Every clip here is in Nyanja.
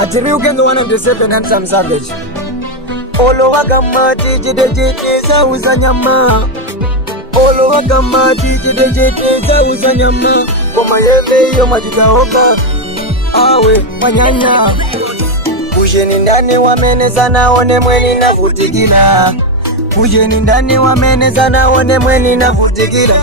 Atimi Ukenga 107 Handsome Savage. Olo wakama tijide sauza nyama. Olo wakama tijide sauza nyama. Koma yeme yo majikaoka. Awe manyanya. Kujeni ndani wameneza naone mweni navutikila. Kujeni ndani wameneza naone mweni navutikila.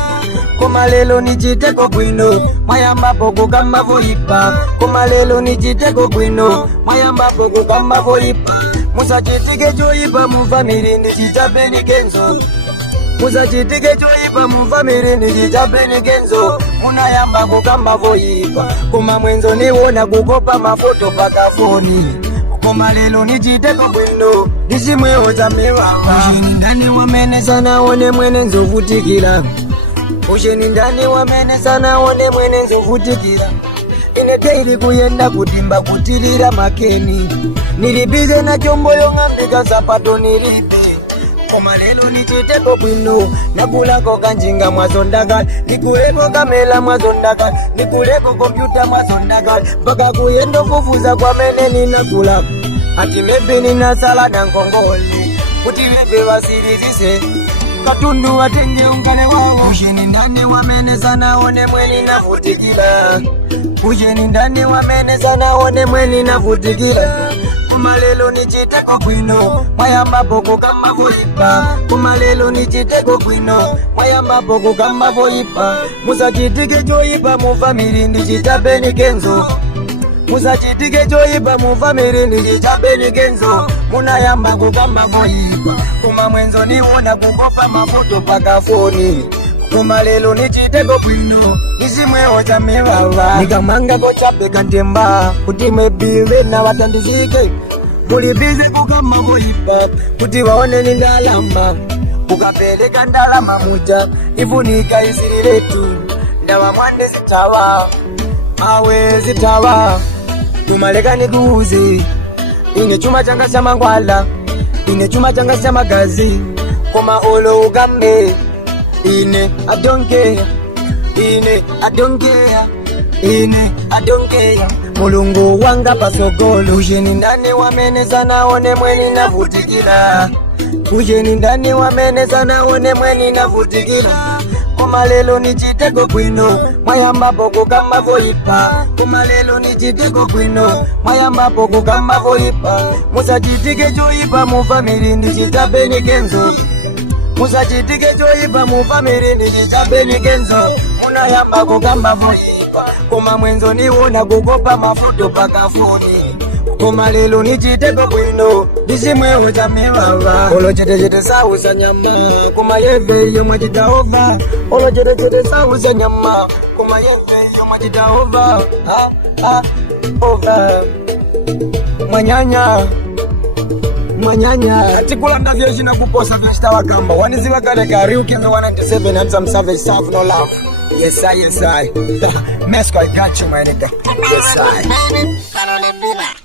Koma lelo nijiteko bwino mayamba poko kama voipa. Koma lelo nijiteko bwino mayamba poko kama voipa. Musa chitike joipa mufamili nijitapeni kenzo. Musa chitike joipa mufamili nijitapeni kenzo. Muna yamba kukamba voipa. Koma mwenzo niwona kukopa mafoto paka foni. Koma lelo nijiteko bwino nijimweho zamewa. Kujeni ndani wameneza naone mwene nzovutikila. Kujeni ndani wameneza naone mwene nzovutikila. Ine daily kuyenda kutimba kutilira makeni. Nilibize na chombo yongambika zapato nilibe. Koma lelo nijiteko bwino nakulako kanjinga mwazondagal. Nikuleko kamela mwazondagal. Nikuleko kompyuta mwazondagal. Baka kuyendo kufuza kwa mene ninakula. Ati mebe nina salada nkongole. Kuti mebe wasirizise katundu watenge ungane wao. Kujeni ndani wameneza naone mweni navutikila. Kujeni ndani wameneza naone mweni navutikila. Koma lelo nijiteko bwino mayamba poko kama voipa. Koma lelo nijiteko bwino mayamba poko kama voipa. Musa chitike joipa mufamili nijitapeni kenzo. Musa chitike joipa mufamili nijitapeni kenzo. Muna yamba kukamba voipa. Koma mwenzo niwona kukopa mafoto paka foni. Koma lelo nijiteko bwino nizimweho zamewawa. Nikamanga kochape kantemba kuti mwebiwe na watandizike. Mulibize kukama voipa kuti waone ni ndalama. Ukapeleka ndalama muja ifunika isiri letu. Ndawa mwande zitawa awe zitawa. Kumaleka nikuuzi ine chuma changa cha mangwala. Ine chuma changa cha magazi. Koma olo ugambe ine I don't care. Ine I don't care. Ine I don't care. Mulungu wanga pasogolo. Kujeni ndani wameneza naone mweni navutikila. Kujeni ndani wameneza naone mweni navutikila. Koma lelo nijiteko bwino mayamba poko kama voipa. Koma lelo nijiteko bwino mayamba poko kama voipa. Musa chitike joipa mufamili nijitapeni kenzo. Musa chitike joipa mufamili nijitapeni kenzo. Muna yamba kukamba voipa. Koma mwenzo niwona kukopa mafoto paka foni. Koma lelo nijiteko bwino nizimweho zamewawa. Olo chete sauza nyama. Koma yeve yo majitaova. Olo chete sauza nyama. Koma yeve yo majitaova. Over manyanya manyanya atikula ndavyo jina kuposa vishita wakamba. Waniziwa kale kari Ukenga 197 Handsome Savage serve no love. Yes I Mesko I got you my nigga. Yes I